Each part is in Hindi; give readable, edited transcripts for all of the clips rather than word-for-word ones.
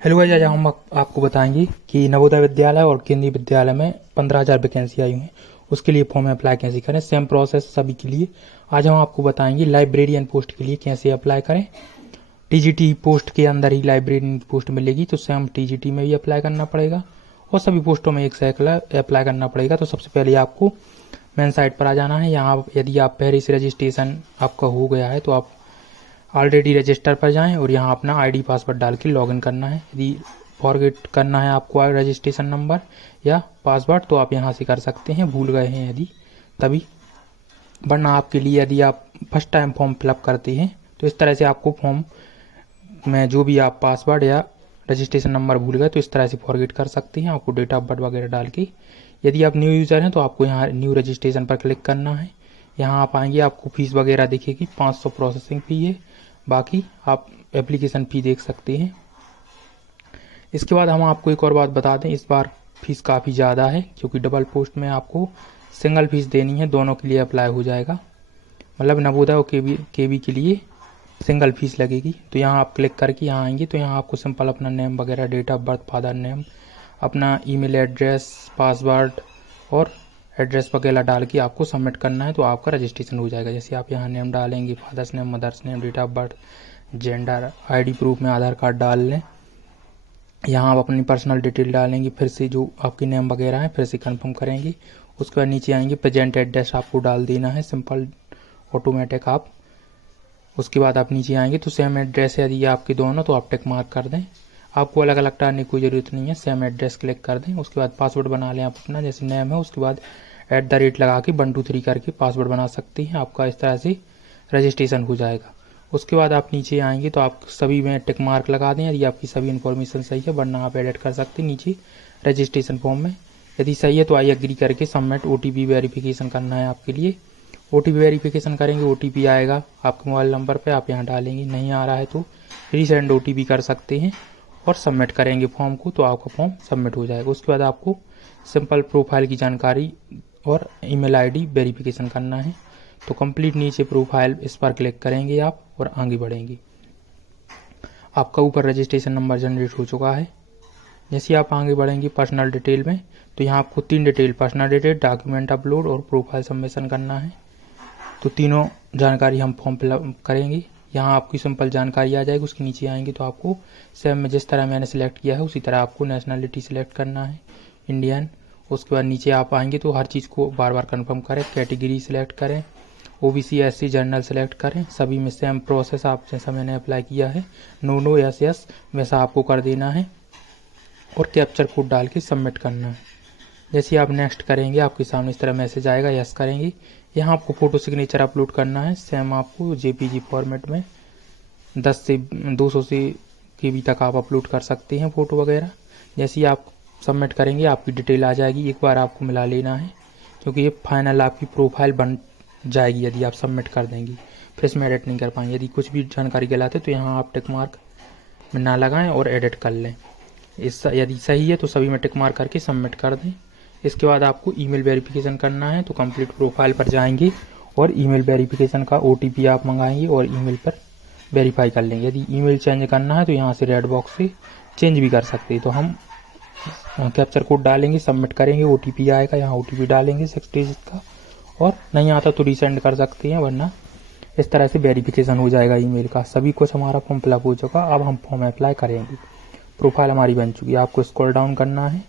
हेलो गाइस, आज हम आपको बताएंगे कि नवोदय विद्यालय और केंद्रीय विद्यालय में 15,000 वैकेंसी आई हुई हैं। उसके लिए फॉर्म अप्लाई कैसे करें, सेम प्रोसेस सभी के लिए। आज हम आपको बताएंगे लाइब्रेरियन पोस्ट के लिए कैसे अप्लाई करें। टीजीटी पोस्ट के अंदर ही लाइब्रेरियन की पोस्ट मिलेगी, तो सेम टीजीटी में भी अप्लाई करना पड़ेगा और सभी पोस्टों में एक साइकिल अप्लाई करना पड़ेगा। तो सबसे पहले आपको मेन साइट पर आ जाना है। यहाँ यदि आप पहले से रजिस्ट्रेशन आपका हो गया है तो आप ऑलरेडी रजिस्टर पर जाएं और यहाँ अपना आईडी पासवर्ड डाल के लॉगिन करना है। यदि फॉरगेट करना है आपको रजिस्ट्रेशन नंबर या पासवर्ड तो आप यहाँ से कर सकते हैं, भूल गए हैं यदि तभी। वरना आपके लिए यदि आप फर्स्ट टाइम फॉर्म फिलअप करते हैं तो इस तरह से आपको फॉर्म में जो भी आप पासवर्ड या रजिस्ट्रेशन नंबर भूल गए तो इस तरह से फॉरगेट कर सकते हैं, आपको डेट ऑफ बर्थ वगैरह डाल के। यदि आप न्यू यूज़र हैं तो आपको यहाँ न्यू रजिस्ट्रेशन पर क्लिक करना है। यहाँ आप आएंगे, आपको फीस वगैरह दिखेगी, 500 प्रोसेसिंग फ़ी है, बाकी आप एप्लीकेशन फ़ी देख सकते हैं। इसके बाद हम आपको एक और बात बता दें, इस बार फीस काफ़ी ज़्यादा है क्योंकि डबल पोस्ट में आपको सिंगल फीस देनी है, दोनों के लिए अप्लाई हो जाएगा। मतलब नवोदय और केवी के लिए सिंगल फीस लगेगी। तो यहाँ आप क्लिक करके यहाँ आएंगे तो यहाँ आपको सिंपल अपना नेम वगैरह, date of birth, father name, अपना ईमेल एड्रेस, पासवर्ड और एड्रेस वगैरह डाल के आपको सबमिट करना है, तो आपका रजिस्ट्रेशन हो जाएगा। जैसे आप यहाँ नेम डालेंगे, father's name, mother's name, date of birth, gender, ID proof में आधार कार्ड डाल लें। यहाँ आप अपनी पर्सनल डिटेल डालेंगे, फिर से जो आपकी नेम वगैरह है फिर से कंफर्म करेंगे। उसके बाद नीचे आएंगे, प्रेजेंट एड्रेस आपको डाल देना है, सिंपल ऑटोमेटिक आप। उसके बाद आप नीचे आएंगे तो सेम एड्रेस है यदि आपके दोनों तो आप टिक मार्क कर दें, आपको अलग अलग डालने की कोई ज़रूरत नहीं है, सेम एड्रेस क्लिक कर दें। उसके बाद पासवर्ड बना लें आप अपना, जैसे नेम है उसके बाद @ लगा के 1 2 3 करके पासवर्ड बना सकते हैं। आपका इस तरह से रजिस्ट्रेशन हो जाएगा। उसके बाद आप नीचे आएंगे तो आप सभी में टिक मार्क लगा दें यदि आपकी सभी इन्फॉर्मेशन सही है, वरना आप एडिट कर सकते हैं नीचे रजिस्ट्रेशन फॉर्म में। यदि सही है तो आई एग्री करके सबमिट। OTP वेरिफिकेशन करना है आपके लिए, OTP वेरिफिकेशन करेंगे, OTP आएगा आपके मोबाइल नंबर पे, आप यहाँ डालेंगे। नहीं आ रहा है तो रीसेंड OTP कर सकते हैं और सबमिट करेंगे फॉर्म को, तो आपका फॉर्म सबमिट हो जाएगा। उसके बाद आपको सिंपल प्रोफाइल की जानकारी और ईमेल आईडी वेरिफिकेशन करना है। तो कंप्लीट नीचे प्रोफाइल, इस पर क्लिक करेंगे आप और आगे बढ़ेंगे। आपका ऊपर रजिस्ट्रेशन नंबर जनरेट हो चुका है। जैसे आप आगे बढ़ेंगे पर्सनल डिटेल में तो यहाँ आपको 3 detail, personal detail, document upload और प्रोफाइल सबमिशन करना है। तो तीनों जानकारी हम फॉर्म फिलअप करेंगे। यहाँ आपकी सिंपल जानकारी आ जाएगी। उसके नीचे आएंगे तो आपको सेम में जिस तरह मैंने सेलेक्ट किया है उसी तरह आपको नेशनलिटी सेलेक्ट करना है, इंडियन। उसके बाद नीचे आप आएंगे तो हर चीज़ को बार बार कंफर्म करें, कैटेगरी सेलेक्ट करें, OBC SC जनरल सेलेक्ट करें। सभी में सेम प्रोसेस आप जैसा मैंने अप्लाई किया है, नो यस वैसा आपको कर देना है और कैप्चर कोड डाल के सबमिट करना है। जैसे आप नेक्स्ट करेंगे आपके सामने इस तरह मैसेज आएगा, यस करेंगे। यहाँ आपको फ़ोटो सिग्नेचर अपलोड करना है, सेम आपको JPG फॉर्मेट में 10 से 200 से KB तक आप अपलोड कर सकते हैं फ़ोटो वगैरह। जैसे ही आप सबमिट करेंगे आपकी डिटेल आ जाएगी, एक बार आपको मिला लेना है क्योंकि ये फाइनल आपकी प्रोफाइल बन जाएगी यदि आप सबमिट कर देंगे, फिर इसमें एडिट नहीं कर पाएंगे। यदि कुछ भी जानकारी गलत है तो यहाँ आप टिक मार्क में ना लगाएं और एडिट कर लें। यदि सही है तो सभी में टिक मार्क करके सबमिट कर दें। इसके बाद आपको ईमेल वेरिफिकेशन करना है, तो कंप्लीट प्रोफाइल पर जाएंगे और ईमेल वेरिफिकेशन का OTP आप मंगाएंगे और ईमेल पर वेरीफाई कर लेंगे। यदि ईमेल चेंज करना है तो यहाँ से रेड बॉक्स से चेंज भी कर सकते हैं। तो हम कैप्चर कोड डालेंगे, सबमिट करेंगे, OTP आएगा, यहाँ OTP डालेंगे 6 डिजिट का, और नहीं आता तो रीसेंड कर सकते हैं, वरना इस तरह से वेरिफिकेशन हो जाएगा ईमेल का। सभी कुछ हमारा फॉर्म फिलअप हो चुका, अब हम फॉर्म अप्लाई करेंगे। प्रोफाइल हमारी बन चुकी है, आपको स्क्रॉल डाउन करना है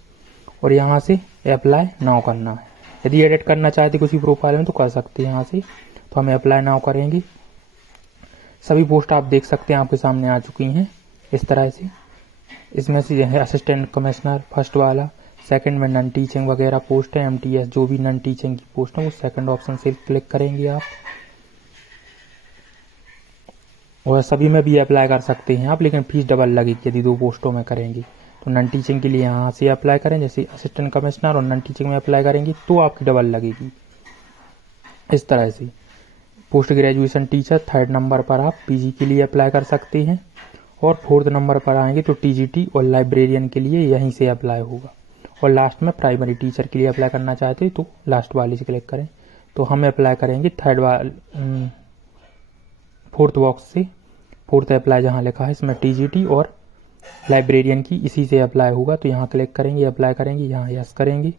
और यहाँ से अप्लाई नाउ करना है। यदि एडिट करना चाहते कुछ भी प्रोफाइल में तो कर सकते हैं यहाँ से। तो हमें अप्लाई नाउ करेंगे। सभी पोस्ट आप देख सकते हैं आपके सामने आ चुकी हैं इस तरह से। इसमें से है असिस्टेंट कमिश्नर फर्स्ट वाला, सेकंड में नन टीचिंग वगैरह पोस्ट है, MTS जो भी नन टीचिंग की पोस्ट है वो सेकंड ऑप्शन से क्लिक करेंगे आप, और सभी में भी अप्लाई कर सकते हैं आप, लेकिन फीस डबल लगेगी यदि 2 पोस्टों में करेंगे। तो नन टीचिंग के लिए यहाँ से अप्लाई करें, जैसे असिस्टेंट कमिश्नर और नन टीचिंग में अप्लाई करेंगे तो आपकी डबल लगेगी इस तरह से। Post graduation teacher 3rd number पर आप PG के लिए अप्लाई कर सकते हैं, और 4th नंबर पर आएंगे तो TGT और लाइब्रेरियन के लिए यहीं से अप्लाई होगा। और लास्ट में प्राइमरी टीचर के लिए अप्लाई करना चाहते हैं तो लास्ट वाले से क्लिक करें। तो हम अप्लाई करेंगे 4th बॉक्स से, 4th अप्लाई जहाँ लिखा है इसमें TGT और लाइब्रेरियन की इसी से अप्लाई होगा। तो यहाँ क्लिक करेंगे, अप्लाई करेंगे, यहाँ यस करेंगे।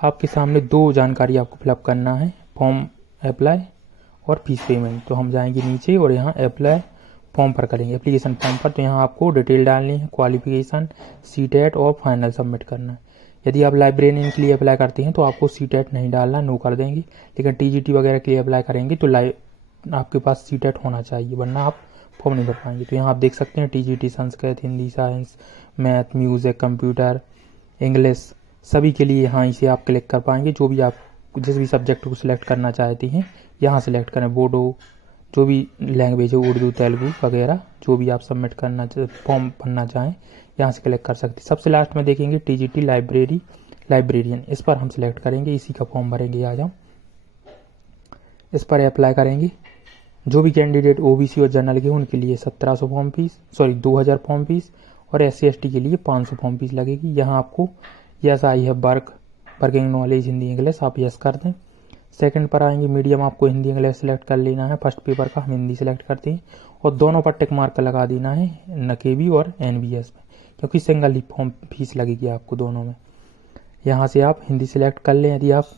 आपके सामने दो जानकारी आपको फिलअप करना है, फॉर्म अप्लाई और फीस पेमेंट। तो हम जाएंगे नीचे और यहाँ अप्लाई फॉर्म पर करेंगे, एप्लीकेशन फॉर्म पर। तो यहाँ आपको डिटेल डालनी है, क्वालिफिकेशन, सीटेट और फाइनल सबमिट करना है। यदि आप लाइब्रेरियन के लिए अप्लाई करते हैं तो आपको सीटेट नहीं डालना, नो कर देंगे। लेकिन टीजीटी वगैरह के लिए अप्लाई करेंगे तो आपके पास सीटेट होना चाहिए, वरना आप फॉर्म नहीं भर पाएंगे। तो यहाँ आप देख सकते हैं TGT Sanskrit, Hindi, science, math, music, computer, English, सभी के लिए यहाँ इसे आप क्लिक कर पाएंगे। जो भी आप जिस भी सब्जेक्ट को सिलेक्ट करना चाहते हैं यहाँ सिलेक्ट करें, बोडो, जो भी लैंग्वेज है, उर्दू, तेलुगु वगैरह, जो भी आप सबमिट करना फॉर्म भरना चाहें यहाँ से क्लिक कर सकते हैं। सबसे लास्ट में देखेंगे टीजीटी लाइब्रेरियन, इस पर हम सिलेक्ट करेंगे, इसी का फॉर्म भरेंगे। आज हम इस पर अप्लाई करेंगे। जो भी कैंडिडेट ओबीसी और जनरल के उनके लिए 1700 फॉर्म फीस, 2000 फॉर्म फीस, और SC ST के लिए 500 फॉर्म फीस लगेगी। यहाँ आपको यस आई है वर्किंग नॉलेज हिंदी इंग्लिश, आप यस कर दें। सेकंड पर आएंगे, मीडियम आपको हिंदी इंग्लिश सेलेक्ट कर लेना है। फर्स्ट पेपर का हम हिंदी सेलेक्ट करते हैं और दोनों पर टिक मार्क लगा देना है, नकेबी और NBS में, क्योंकि सिंगल ही फॉर्म फीस लगेगी आपको दोनों में। यहाँ से आप हिंदी सेलेक्ट कर लें यदि आप।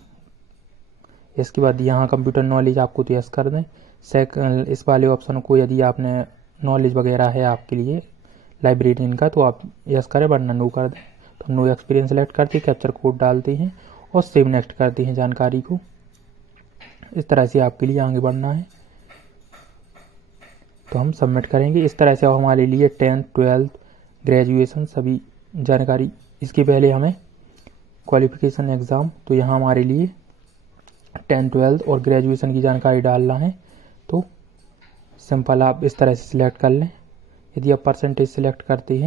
इसके बाद यहाँ कंप्यूटर नॉलेज आपको तो यस कर दें। सेकंड इस वाले ऑप्शन को यदि आपने नॉलेज वगैरह है आपके लिए लाइब्रेरियन का तो आप यस करें, वरना नो कर दें। तो नो एक्सपीरियंस सेलेक्ट करते हैं, कैप्चर कोड डालते हैं और सेव नेक्स्ट करते हैं जानकारी को। इस तरह से आपके लिए आगे बढ़ना है, तो हम सबमिट करेंगे। इस तरह से अब हमारे लिए 10th 12th ग्रेजुएशन सभी जानकारी। इसके पहले हमें क्वालिफिकेशन एग्ज़ाम, तो यहाँ हमारे लिए 10th 12th और ग्रेजुएशन की जानकारी डालना है। तो सिंपल आप इस तरह से सिलेक्ट कर लें। यदि आप परसेंटेज सिलेक्ट करते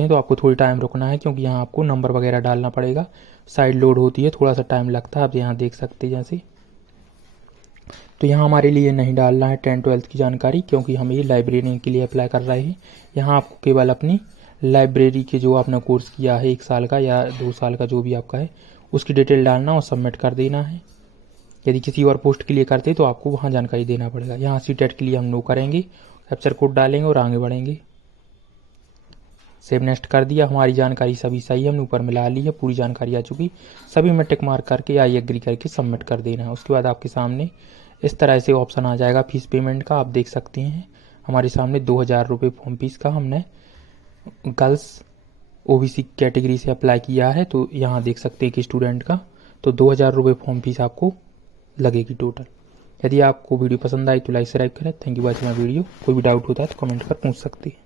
हैं, तो आपको थोड़ी टाइम रुकना है, क्योंकि यहाँ आपको नंबर वगैरह डालना पड़ेगा। साइड लोड होती है, थोड़ा सा टाइम लगता है, आप यहाँ देख सकते हैं जैसे। तो यहाँ हमारे लिए नहीं डालना है 10th 12th की जानकारी, क्योंकि हम ये लाइब्रेरियन के लिए अप्लाई कर रहे हैं। यहाँ आपको केवल अपनी लाइब्रेरी के जो आपने कोर्स किया है 1 साल का या 2 साल का, जो भी आपका है, उसकी डिटेल डालना और सबमिट कर देना है। यदि किसी और पोस्ट के लिए करते तो आपको वहाँ जानकारी देना पड़ेगा। यहाँ सीटेट के लिए हम नो करेंगे, कैप्चर कोड डालेंगे और आगे बढ़ेंगे। सेव नेक्स्ट कर दिया। हमारी जानकारी सभी सही है, हमने ऊपर मिला ली है, पूरी जानकारी आ चुकी। सभी में टिक मार्क करके आई एग्री करके सबमिट कर देना है। उसके बाद आपके सामने इस तरह से ऑप्शन आ जाएगा फीस पेमेंट का। आप देख सकते हैं हमारे सामने 2000 रुपये फॉर्म फीस का हमने गर्ल्स OBC कैटेगरी से अप्लाई किया है। तो यहाँ देख सकते हैं कि स्टूडेंट का तो 2000 रुपये फॉर्म फीस आपको लगेगी टोटल। यदि आपको वीडियो पसंद आई तो लाइक सब्सक्राइब करें। Thank you watching my video. कोई भी डाउट होता है तो कमेंट कर पूछ सकते हैं।